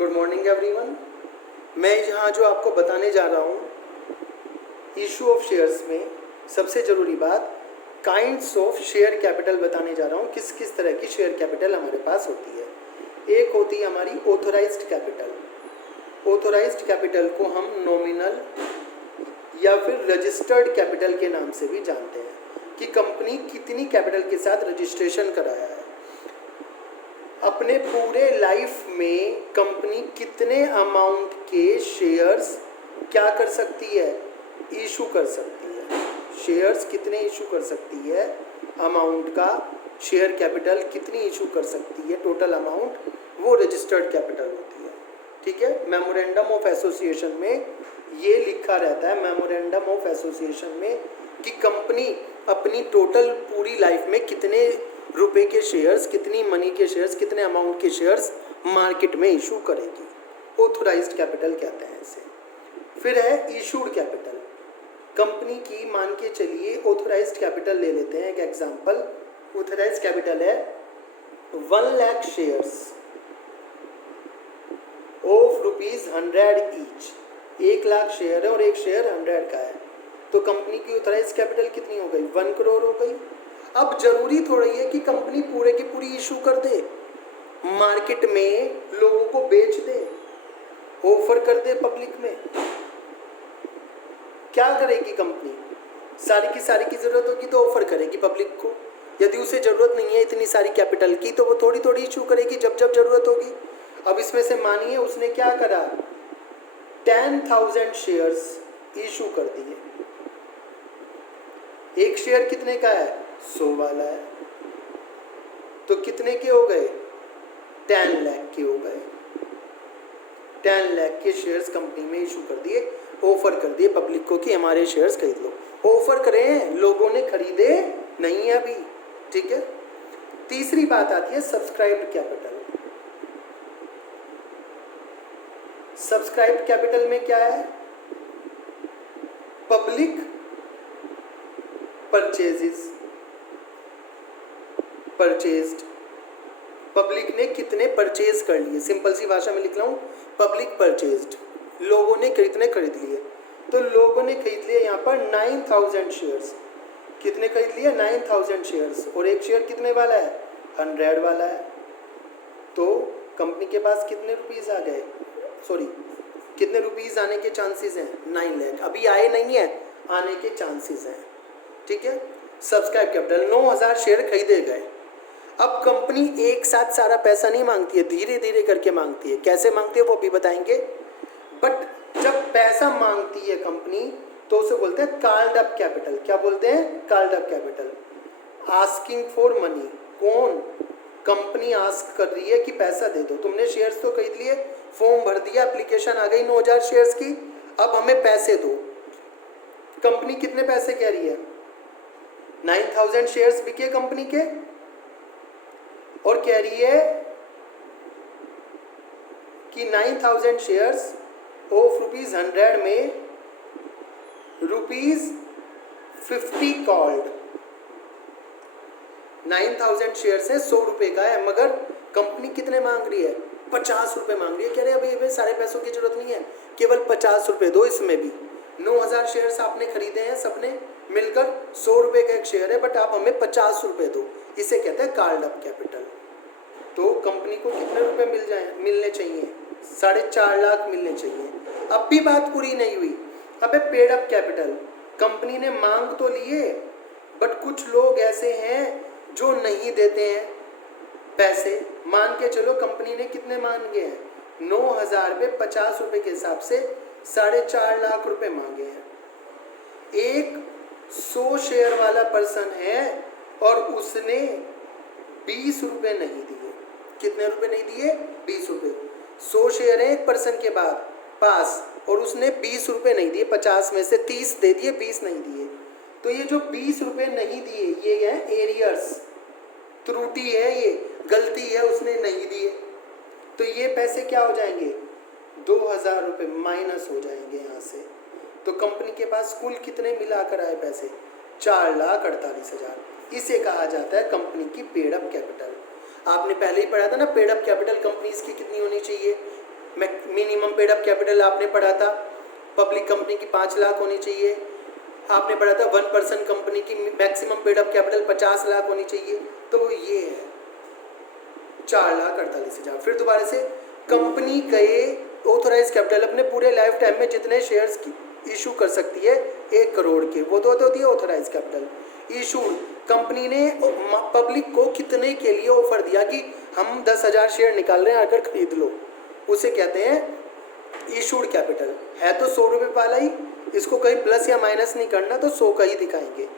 Good morning everyone. मैं यहाँ जो आपको बताने जा रहा हूँ इशू ऑफ शेयर्स में सबसे ज़रूरी बात काइंड्स ऑफ शेयर कैपिटल बताने जा रहा हूँ। किस किस तरह की शेयर कैपिटल हमारे पास होती है। एक होती है हमारी ऑथोराइज्ड कैपिटल। ऑथोराइज्ड कैपिटल को हम नॉमिनल या फिर रजिस्टर्ड कैपिटल के नाम से भी जानते हैं कि कंपनी कितनी कैपिटल के साथ रजिस्ट्रेशन कराया है। अपने पूरे लाइफ में कंपनी कितने अमाउंट के शेयर्स क्या कर सकती है, इशू कर सकती है। शेयर्स कितने इशू कर सकती है, अमाउंट का शेयर कैपिटल कितनी इशू कर सकती है, टोटल अमाउंट, वो रजिस्टर्ड कैपिटल होती है। ठीक है, मेमोरेंडम ऑफ एसोसिएशन में ये लिखा रहता है, मेमोरेंडम ऑफ एसोसिएशन में, कि कंपनी अपनी टोटल पूरी लाइफ में कितने रुपए के शेयर्स, कितनी मनी के शेयर्स, कितने अमाउंट के शेयर्स मार्केट में इशू करेगी। ऑथोराइज्ड कैपिटल कहते हैं इसे। फिर है इशूड कैपिटल। कंपनी की मान के चलिए ऑथोराइज्ड कैपिटल ले लेते हैं एक एग्जांपल। ऑथोराइज्ड कैपिटल है 1 lakh shares of ₹100 each. 1 lakh share है और एक शेयर 100 का है, तो कंपनी की ऑथोराइज्ड कैपिटल कितनी हो गई, 1 करोड़ हो गई। अब जरूरी थोड़ी है कि कंपनी पूरे की पूरी इशू कर दे, मार्केट में लोगों को बेच दे, ऑफर कर दे पब्लिक में। क्या करेगी कंपनी, सारी की जरूरत होगी तो ऑफर करेगी पब्लिक को। यदि उसे जरूरत नहीं है इतनी सारी कैपिटल की तो वो थोड़ी थोड़ी इशू करेगी जब जब जरूरत होगी। अब इसमें से मानिए उसने क्या करा, 10,000 शेयर्स इशू कर दिए। एक शेयर कितने का है, 100 वाला है, तो कितने के हो गए, 10 लाख के हो गए। 10 लाख के शेयर्स कंपनी में इशू कर दिए, ऑफर कर दिए पब्लिक को कि हमारे शेयर्स खरीद लो। ऑफर करें, लोगों ने खरीदे नहीं है अभी। ठीक है। तीसरी बात आती है सब्सक्राइब्ड कैपिटल। सब्सक्राइब्ड कैपिटल में क्या है, पब्लिक परचेज्ड, पब्लिक ने कितने परचेज कर लिए। सिंपल सी भाषा में लिख रहा हूं, पब्लिक परचेज्ड, लोगों ने कितने खरीद लिए। तो लोगों ने खरीद लिए यहाँ पर 9,000 शेयर्स। कितने खरीद लिए, 9,000 शेयर्स, और एक शेयर कितने वाला है, 100 वाला है। तो कंपनी के पास कितने रुपीस आ गए, कितने रुपीस आने के चांसेस हैं, 9 लाख। अभी आए नहीं है, आने के चांसेस हैं। ठीक है। सब्सक्राइब कैपिटल 9,000 शेयर खरीदे गए। अब कंपनी एक साथ सारा पैसा नहीं मांगती है, धीरे धीरे करके मांगती है। कैसे मांगती है वो भी बताएंगे। बट जब पैसा मांगती है कंपनी तो उसे बोलते हैं कॉल्ड अप कैपिटल। क्या बोलते हैं, called up capital. Asking for money, कौन, कंपनी आस्क कर रही है कि पैसा दे दो। तुमने शेयर्स तो खरीद लिए, फॉर्म भर दिया, एप्लीकेशन आ गई 9,000 शेयर्स की, अब हमें पैसे दो। कंपनी कितने पैसे कह रही है, 9,000 शेयर्स बिके कंपनी के, और कह रही है कि 9,000 शेयर्स ऑफ ₹100 में ₹50 कॉल्ड। 9,000 शेयर्स है, 100 रुपए का है, मगर कंपनी कितने मांग रही है, 50 रुपए मांग रही है। कह रहे हैं अभी सारे पैसों की जरूरत नहीं है, केवल 50 रुपए दो। इसमें भी 9,000 शेयर्स आपने खरीदे हैं, सबने मिलकर 100 रुपए का एक शेयर है, बट आप हमें 50 रुपए दो। इसे कहते हैं कॉल्ड अप कैपिटल। तो कंपनी को कितने रुपए मिलने चाहिए, 4.5 लाख मिलने चाहिए। अब भी बात पूरी नहीं हुई। अबे पेड अप कैपिटल, कंपनी ने मांग तो लिए, बट कुछ लोग ऐसे हैं जो नहीं देते हैं पैसे। मान के चलो कंपनी ने कितने मांगे हैं, 9,000 पे 50 रुपए के हिसाब से 4.5 लाख रुपए मांगे हैं। एक 100 शेयर वाला पर्सन है और उसने 20 रुपए नहीं दिए। कितने रुपए नहीं दिए, 20 रुपए। 100 शेयर है एक पर्सन के पास और उसने 20 रुपए नहीं दिए, 50 में से 30 दे दिए, 20 नहीं दिए। तो ये जो 20 रुपए नहीं दिए, ये है एरियर्स, त्रुटि है, ये गलती है, उसने नहीं दिए। तो ये पैसे क्या हो जाएंगे, 2,000 रुपए माइनस हो जाएंगे यहाँ से। तो कंपनी के पास कुल कितने मिलाकर आए पैसे, 4,48,000। इसे कहा जाता है कंपनी की पेड अप कैपिटल। आपने पहले ही पढ़ा था ना, पेड अप कैपिटल कंपनीज की कितनी होनी चाहिए, मिनिमम पेड अप कैपिटल आपने पढ़ा था, पब्लिक कंपनी की 5 लाख होनी चाहिए। आपने पढ़ा था 1% कंपनी की maximum paid up capital 50 lakh होनी चाहिए, तो वो ये है 4,48,000। फिर दोबारा से कंपनी के ऑथोराइज कैपिटल अपने पूरे लाइफ टाइम में जितने शेयर्स की इशू कर सकती है 1 करोड़ के, वो तो होती है ऑथोराइज कैपिटल। इशू कंपनी ने पब्लिक को कितने के लिए ऑफर दिया कि हम 10,000 शेयर निकाल रहे हैं, अगर खरीद लो, उसे कहते हैं इशूड कैपिटल। है तो 100 रुपये वाला ही, इसको कहीं प्लस या माइनस नहीं करना, तो 100 का ही दिखाएंगे।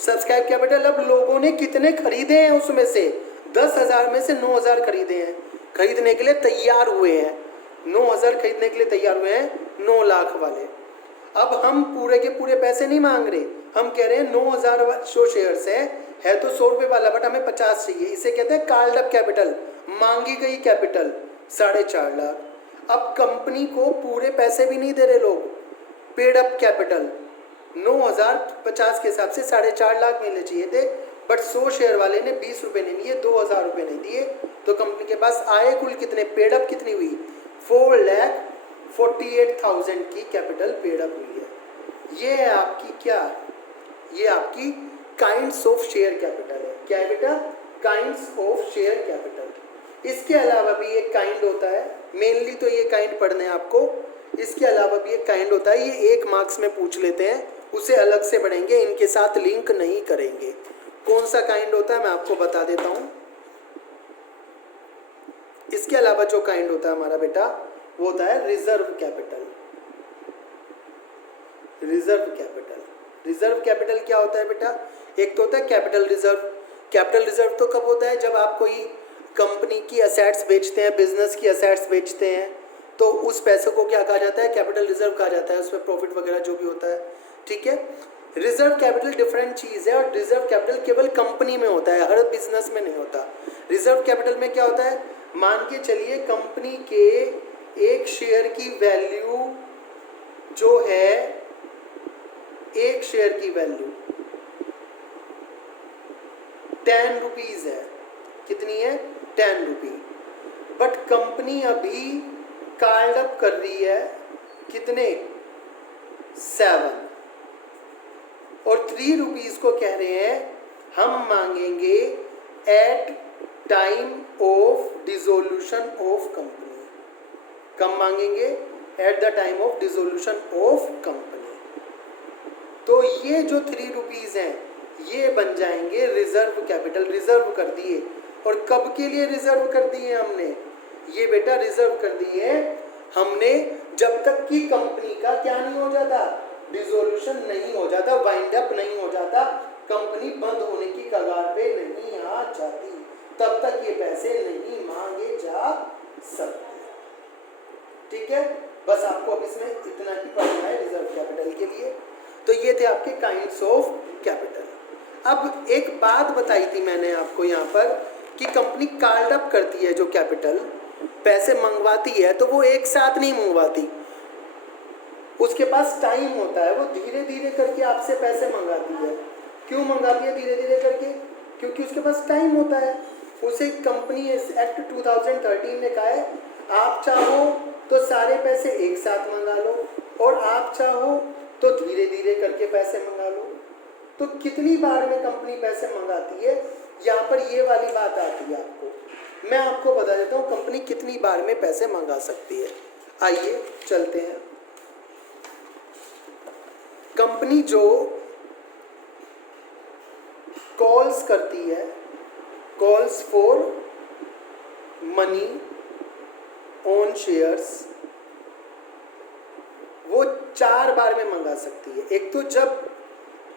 सब्सक्राइब कैपिटल, अब लोगों ने कितने खरीदे हैं, उसमें से 10,000 में से 9,000 खरीदे हैं, खरीदने के लिए तैयार हुए हैं, 9,000 खरीदने के लिए तैयार हुए हैं 9 लाख वाले। अब हम पूरे के पूरे पैसे नहीं मांग रहे, हम कह रहे हैं 9,000 जो शेयर्स है तो 100 रुपये वाला, बट हमें 50 चाहिए, इसे कहते हैं कॉल्ड अप कैपिटल, मांगी गई कैपिटल 4.5 लाख। अब कंपनी को पूरे पैसे भी नहीं दे रहे लोग, पेड अप कैपिटल 9,050 के हिसाब से 4.5 लाख मिलने चाहिए थे, बट 100 शेयर वाले ने 20 रुपये नहीं दिए, 2,000 रुपये नहीं दिए, तो कंपनी के पास आए कुल कितने, पेड अप कितनी हुई, 4,48,000 की कैपिटल पेड अप हुई है। ये है आपकी क्या, ये आपकी काइंड्स ऑफ शेयर कैपिटल है। क्या है बेटा, काइंड्स ऑफ शेयर कैपिटल। इसके अलावा भी एक काइंड होता है, मेनली तो ये काइंड पढ़ने हैं आपको, इसके अलावा भी एक काइंड होता है, ये 1 मार्क्स में पूछ लेते हैं, उसे अलग से पढ़ेंगे, इनके साथ लिंक नहीं करेंगे। कौन सा काइंड होता है मैं आपको बता देता हूँ। इसके अलावा जो काइंड होता है हमारा बेटा, वो होता है reserve capital. Reserve capital, reserve capital क्या होता है बेटा, एक तो होता है कैपिटल रिजर्व। कैपिटल रिजर्व तो कब होता है, जब आप कोई कंपनी की असेट्स बेचते हैं, बिजनेस की असेट्स बेचते हैं, तो उस पैसे को क्या कहा जाता है, कैपिटल रिजर्व कहा जाता है, उसमें प्रॉफिट वगैरह जो भी होता है, ठीक है। रिजर्व कैपिटल डिफरेंट चीज़ है, और रिजर्व कैपिटल केवल कंपनी में होता है, हर बिजनेस में नहीं होता। रिजर्व कैपिटल में क्या होता है, मान के चलिए कंपनी के एक शेयर की वैल्यू जो है, एक शेयर की वैल्यू 10 रुपीज़ है, कितनी है, 10 रुपी, बट कंपनी अभी कॉल्ड अप कर रही है कितने, 7, और 3 रुपीज़ को कह रहे हैं हम मांगेंगे at time of dissolution of company. कब मांगेंगे, at the time of dissolution of company. तो ये जो 3 रुपीज़ हैं, ये बन जाएंगे रिजर्व कैपिटल, रिजर्व कर दिए। और कब के लिए रिजर्व कर दिए हमने, ये बेटा रिजर्व कर दिए हमने जब तक कि कंपनी का क्या नहीं हो जाता, डिसोल्यूशन नहीं हो जाता, वाइंड अप नहीं हो जाता, कंपनी बंद होने की कगार पे नहीं आ जाती, तब तक ये पैसे नहीं मांगे जा सकते। ठीक है, बस आपको अब इसमें इतना ही पढ़ना है रिजर्व कैपिटल के लिए। तो ये थे आपके काइंड्स ऑफ कैपिटल। अब एक बात बताई थी मैंने आपको यहाँ पर कि कंपनी कॉल्ड अप करती है जो कैपिटल, पैसे मंगवाती है, तो वो एक साथ नहीं मंगवाती, उसके पास टाइम होता है, वो धीरे धीरे करके आपसे पैसे मंगाती है। क्यों मंगाती है धीरे धीरे करके, क्योंकि उसके पास टाइम होता है। उसे कंपनी एक्ट 2013 ने कहा है आप चाहो तो सारे पैसे एक साथ मंगा लो, और आप चाहो तो धीरे धीरे करके पैसे मंगा लो। तो कितनी बार में कंपनी पैसे मंगाती है, यहाँ पर ये वाली बात आती है आपको। मैं आपको बता देता हूँ कंपनी कितनी बार में पैसे मंगा सकती है। आइए चलते हैं। कंपनी जो कॉल्स करती है, calls for money on shares, वो 4 बार में मंगा सकती है। एक तो जब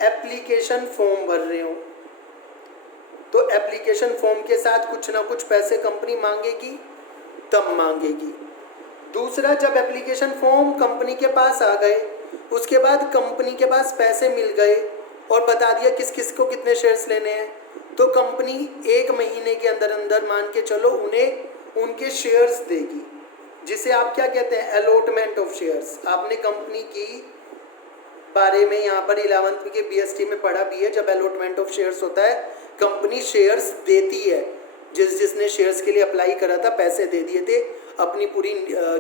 एप्लीकेशन फॉर्म भर रहे हो, तो एप्लीकेशन फॉर्म के साथ कुछ ना कुछ पैसे कंपनी मांगेगी, तब मांगेगी। दूसरा, जब एप्लीकेशन फॉर्म कंपनी के पास आ गए, उसके बाद कंपनी के पास पैसे मिल गए और बता दिया किस किस को कितने शेयर्स लेने हैं, तो कंपनी 1 महीने के अंदर अंदर मान के चलो उन्हें उनके शेयर्स देगी, जिसे आप क्या कहते हैं, अलॉटमेंट ऑफ शेयर्स। आपने कंपनी की बारे में यहाँ पर 11वीं के BST में पढ़ा भी है। जब अलॉटमेंट ऑफ शेयर्स होता है, कंपनी शेयर्स देती है, जिसने शेयर्स के लिए अप्लाई करा था पैसे दे दिए थे, अपनी पूरी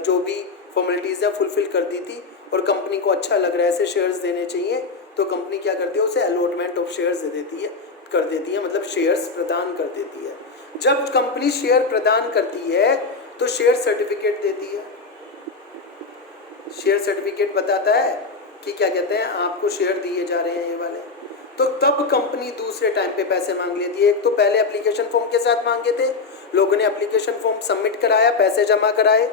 जो भी फॉर्मेलिटीज़ हैं फुलफिल कर दी थी और कंपनी को अच्छा लग रहा है ऐसे शेयर्स देने चाहिए, तो कंपनी क्या करती है, उसे अलॉटमेंट ऑफ शेयर्स दे देती है, कर देती है, मतलब शेयर्स प्रदान कर देती है। जब कंपनी शेयर प्रदान करती है तो शेयर सर्टिफिकेट देती है। शेयर सर्टिफिकेट बताता है कि क्या कहते हैं, आपको शेयर दिए जा रहे हैं ये वाले। तो तब कंपनी दूसरे टाइम पे पैसे मांग लेती है। एक तो पहले एप्लीकेशन फॉर्म के साथ मांगे थे, लोगों ने एप्लीकेशन फॉर्म सबमिट कराया, पैसे जमा कराए,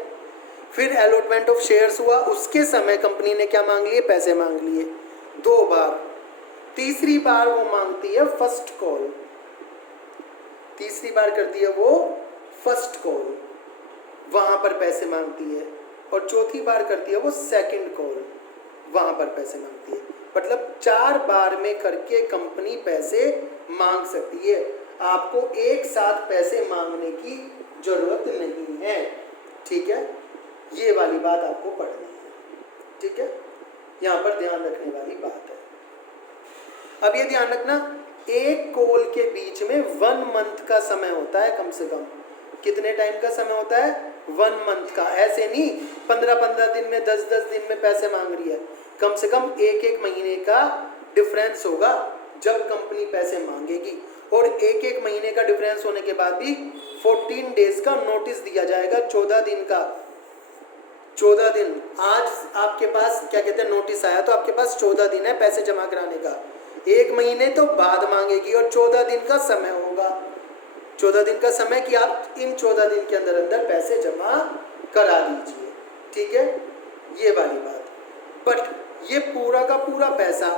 फिर अलॉटमेंट ऑफ शेयर्स हुआ, उसके समय कंपनी ने क्या मांग लिए, पैसे मांग लिए 2 बार। तीसरी बार वो मांगती है फर्स्ट कॉल, तीसरी बार करती है वो फर्स्ट कॉल, वहां पर पैसे मांगती है, और चौथी बार करती है वो सेकंड कॉल, वहां पर पैसे मांगती है। मतलब 4 बार में करके कंपनी पैसे मांग सकती है। आपको एक साथ पैसे मांगने की जरूरत नहीं है, ठीक है। ये वाली बात आपको पढ़नी है, ठीक है, यहाँ पर ध्यान रखने वाली बात है। अब ये ध्यान रखना, एक कॉल के बीच में 1 मंथ का समय होता है, कम से कम कितने टाइम का समय होता है, 1 मंथ का। ऐसे नहीं 15-15 दिन में, 10-10 दिन में पैसे मांग रही है, कम से कम 1-1 महीने का डिफरेंस होगा जब कंपनी पैसे मांगेगी। और 1-1 महीने का डिफरेंस होने के बाद भी 14 डेज का नोटिस दिया जाएगा, 14 दिन का। 14 दिन, आज आपके पास क्या कहते हैं नोटिस आया, तो आपके पास 14 दिन है पैसे जमा कराने का। 1 महीने तो बाद मांगेगी और 14 दिन का समय होगा, 14 दिन का समय कि आप इन 14 दिन के अंदर अंदर पैसे जमा करा दीजिए, ठीक है, ये वाली बात। बट ये पूरा का पूरा पैसा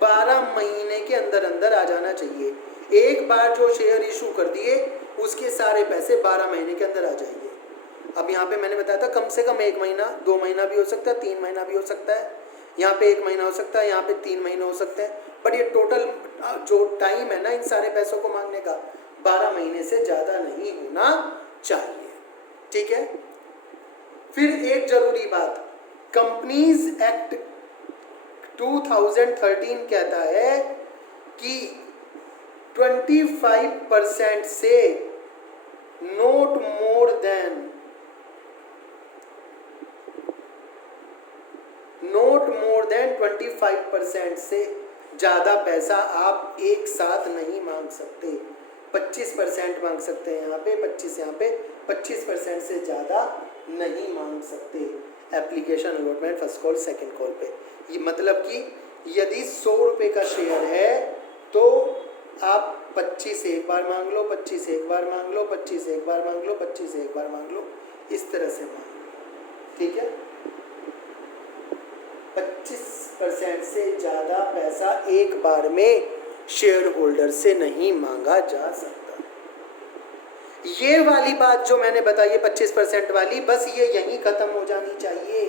12 महीने के अंदर अंदर आ जाना चाहिए। एक बार जो शेयर इशू कर दिए उसके सारे पैसे 12 महीने के अंदर आ जाएंगे। अब यहाँ पे मैंने बताया था कम से कम 1 महीना, 2 महीना भी हो सकता है, 3 महीना भी हो सकता है, यहाँ पे 1 महीना हो सकता है, यहाँ पे 3 महीने हो सकते हैं, बट ये टोटल जो टाइम है ना इन सारे पैसों को मांगने का, 12 महीने से ज़्यादा नहीं होना चाहिए, ठीक है। फिर एक जरूरी बात, कंपनीज एक्ट 2013 कहता है कि 25% से नोट मोर देन 25% से ज़्यादा पैसा आप एक साथ नहीं मांग सकते। 25% मांग सकते हैं यहाँ पे, 25 यहाँ पे, 25% से ज़्यादा नहीं मांग सकते application allotment first call second call पे। ये मतलब कि यदि 100 रुपये का शेयर है तो आप 25 एक बार मांग लो, 25 एक बार मांग लो, 25 एक बार मांग लो, 25 एक बार मांग लो, इस तरह से मांग लो, ठीक है। 25% से ज़्यादा पैसा एक बार में शेयर होल्डर से नहीं मांगा जा सकता। ये वाली बात जो मैंने बताई है 25% वाली, बस ये यहीं ख़त्म हो जानी चाहिए।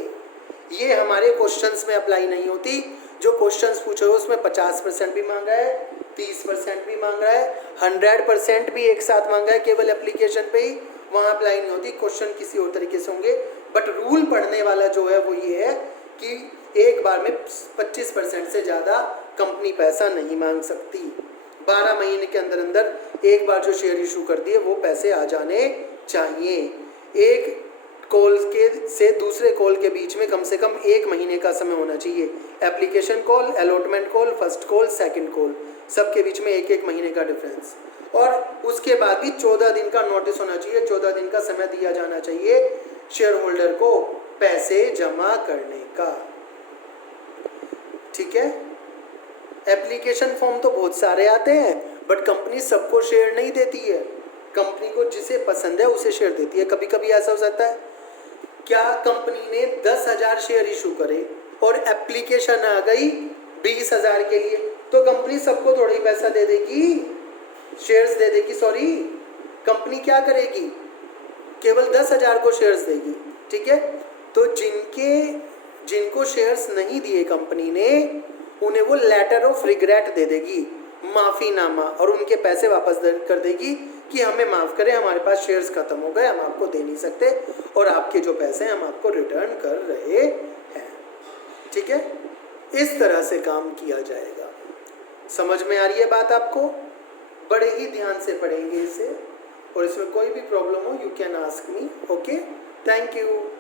ये हमारे क्वेश्चंस में अप्लाई नहीं होती। जो क्वेश्चंस पूछे हो उसमें 50% भी मांगा है, 30% भी मांग रहा है, 100% भी एक साथ मांगा है, केवल एप्लीकेशन पे ही, वहाँ अप्लाई नहीं होती। क्वेश्चन किसी और तरीके से होंगे, बट रूल पढ़ने वाला जो है वो ये है कि एक बार में 25% से ज़्यादा कंपनी पैसा नहीं मांग सकती। 12 महीने के अंदर अंदर एक बार जो शेयर इशू कर दिए वो पैसे आ जाने चाहिए। एक कॉल के से दूसरे कॉल के बीच में कम से कम 1 महीने का समय होना चाहिए। Application call, allotment call, first call, second call, सबके बीच में 1-1 महीने का डिफरेंस। और उसके बाद भी 14 दिन का नोटिस होना चाहिए, 14 दिन का समय दिया जाना चाहिए शेयर होल्डर को पैसे जमा करने का, ठीक है। एप्लीकेशन फॉर्म तो बहुत सारे आते हैं, बट कंपनी सबको शेयर नहीं देती है। कंपनी को जिसे पसंद है उसे शेयर देती है। कभी कभी ऐसा हो सकता है, क्या कंपनी ने 10,000 शेयर इशू करे और एप्लीकेशन आ गई 20,000 के लिए, तो कंपनी सबको थोड़ा ही पैसा दे देगी, शेयर्स दे देगी। सॉरी, कंपनी क्या करेगी, केवल 10,000 को शेयर्स देगी, ठीक है। तो जिनको शेयर्स नहीं दिए कंपनी ने, उन्हें वो लेटर ऑफ रिग्रेट दे देगी, माफ़ीनामा, और उनके पैसे वापस कर देगी कि हमें माफ़ करें, हमारे पास शेयर्स ख़त्म हो गए, हम आपको दे नहीं सकते, और आपके जो पैसे हैं हम आपको रिटर्न कर रहे हैं, ठीक है। इस तरह से काम किया जाएगा। समझ में आ रही है बात आपको? बड़े ही ध्यान से पढ़ेंगे इसे, और इसमें कोई भी प्रॉब्लम हो you can ask me, okay. Thank you.